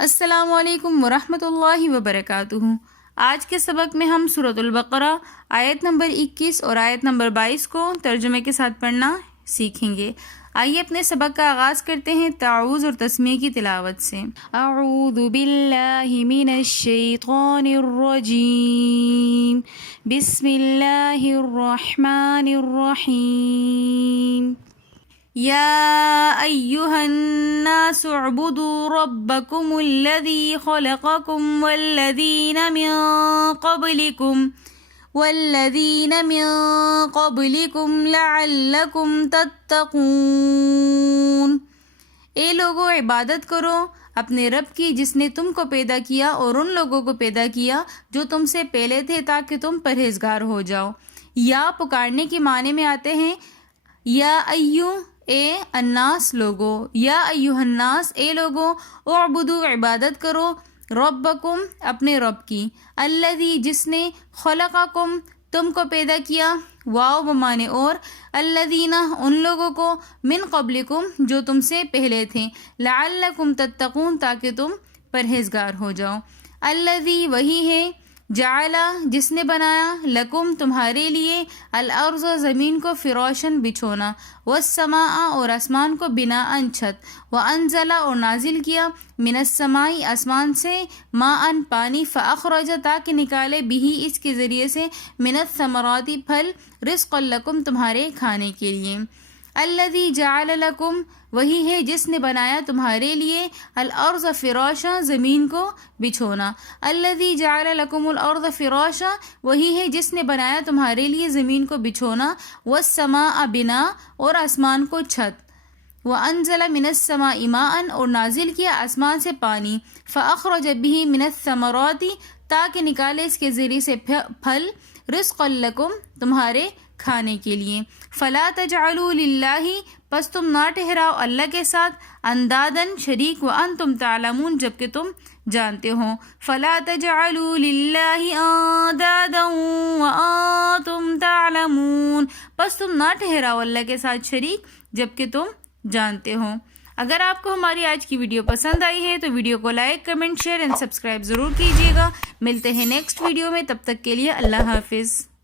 السلام علیکم ورحمۃ اللہ وبرکاتہ۔ آج کے سبق میں ہم سورۃ البقرہ آیت نمبر 21 اور آیت نمبر 22 کو ترجمے کے ساتھ پڑھنا سیکھیں گے۔ آئیے اپنے سبق کا آغاز کرتے ہیں تعوذ اور تسمیہ کی تلاوت سے۔ اعوذ باللہ من الشیطان الرجیم، بسم اللہ الرحمن الرحیم۔ یا ایہا الناس اعبدوا ربکم الذی خلقکم والذین من قبلکم لعلکم تتقون۔ اے لوگو عبادت کرو اپنے رب کی جس نے تم کو پیدا کیا اور ان لوگوں کو پیدا کیا جو تم سے پہلے تھے تاکہ تم پرہیزگار ہو جاؤ۔ یا پکارنے کے معنی میں آتے ہیں یا ایو اے الناس لوگو، یا ایوہ الناس اے لوگو، اعبدو عبادت کرو ربکم اپنے رب کی، الذی جس نے خلقکم تم کو پیدا کیا، واو بمانے اور، الذین ان لوگوں کو، من قبلکم جو تم سے پہلے تھے، لعلکم تتقون تاکہ تم پرہیزگار ہو جاؤ۔ الذی وہی ہے، جعل جس نے بنایا، لکم تمہارے لیے، الارض زمین کو، فراشن بچھونا، والسماء اور آسمان کو، بناء چھت، وانزل اور نازل کیا، من السماء آسمان سے، ماء پانی، فاخرج تاکہ نکالے، بھی اس کے ذریعے سے، من الثمرات پھل، رزقا لکم تمہارے کھانے کے لیے۔ الذی جعل لکم وہی ہے جس نے بنایا تمہارے لیے، الارض فراشا زمین کو بچھونا، الذی جعل لکم الارض فراشا وہی ہے جس نے بنایا تمہارے لیے زمین کو بچھونا، والسماء بنا اور آسمان کو چھت، وانزل من السماء ماء اور نازل کیا آسمان سے پانی، فاخرج به من الثمرات تاکہ نکالے اس کے ذریعے سے پھل، رزقا لکم تمہارے کھانے کے لیے۔ فلا تجعلوا للہ پس تم نہ ٹھہراؤ اللہ کے ساتھ، اندادن شریک، وانتم تعلمون جبکہ تم جانتے ہو۔ فلا تجعلوا للہ اندادا وانتم تعلمون پس تم نہ ٹھہراؤ اللہ کے ساتھ شریک جبکہ تم جانتے ہو۔ اگر آپ کو ہماری آج کی ویڈیو پسند آئی ہے تو ویڈیو کو like, comment, share and subscribe ضرور کیجیے گا۔ ملتے ہیں نیکسٹ ویڈیو میں، تب تک کے لیے اللہ حافظ۔